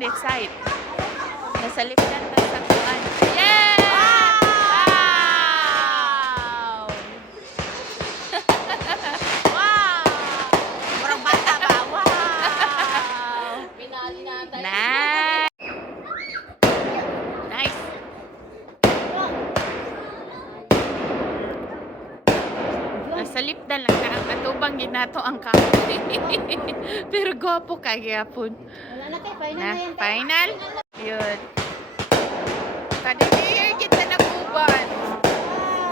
on this side. Nasa liftan ng saktuan. Yeah! Wow! Wow! Murang bata ba? Wow! Nice! Nice! Nasa liftan lang na ang atubang ginato ang kahoy. Pero gwapo kaya po. Wala na kayo, final Na, na yan. final? Yun. Kadiri kita na kuban.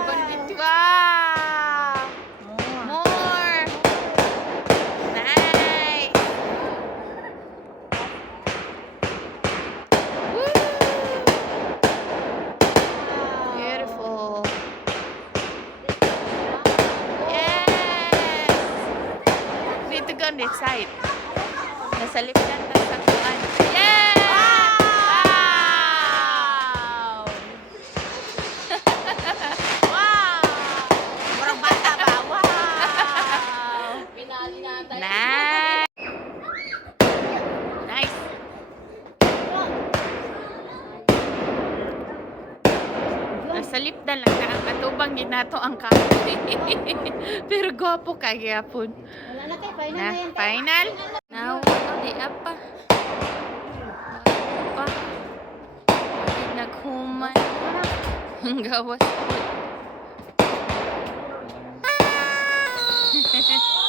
Konnichiwa. More. Nice. Woo. Beautiful. Yes. Need to go on this side. Nasa liftan ng saktuan. Yeah! Wow! Wow! Murang bata ba? Wow! Nice! Nice! Nasa liftan lang na ang atubang ginato ang kahoy. Pero gwapo kaya po. Wala na kayo, final Na, na yan. final? Now, di apa? Pa. Naghuman. Ang gawas po.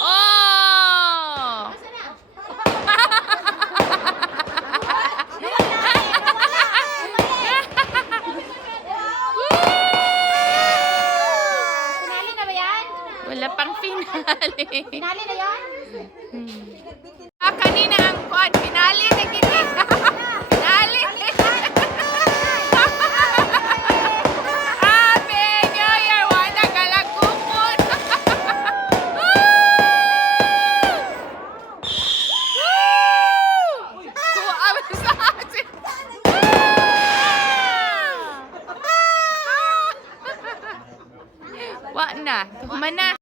Oh! Finale na ba yan? Wala pang finale. Finale na yan? Kanina ang kwan, finale na gini. Finale. Happy New Year! Wala galagumon. Kuha sa asin. Wa na. Tuhuman na.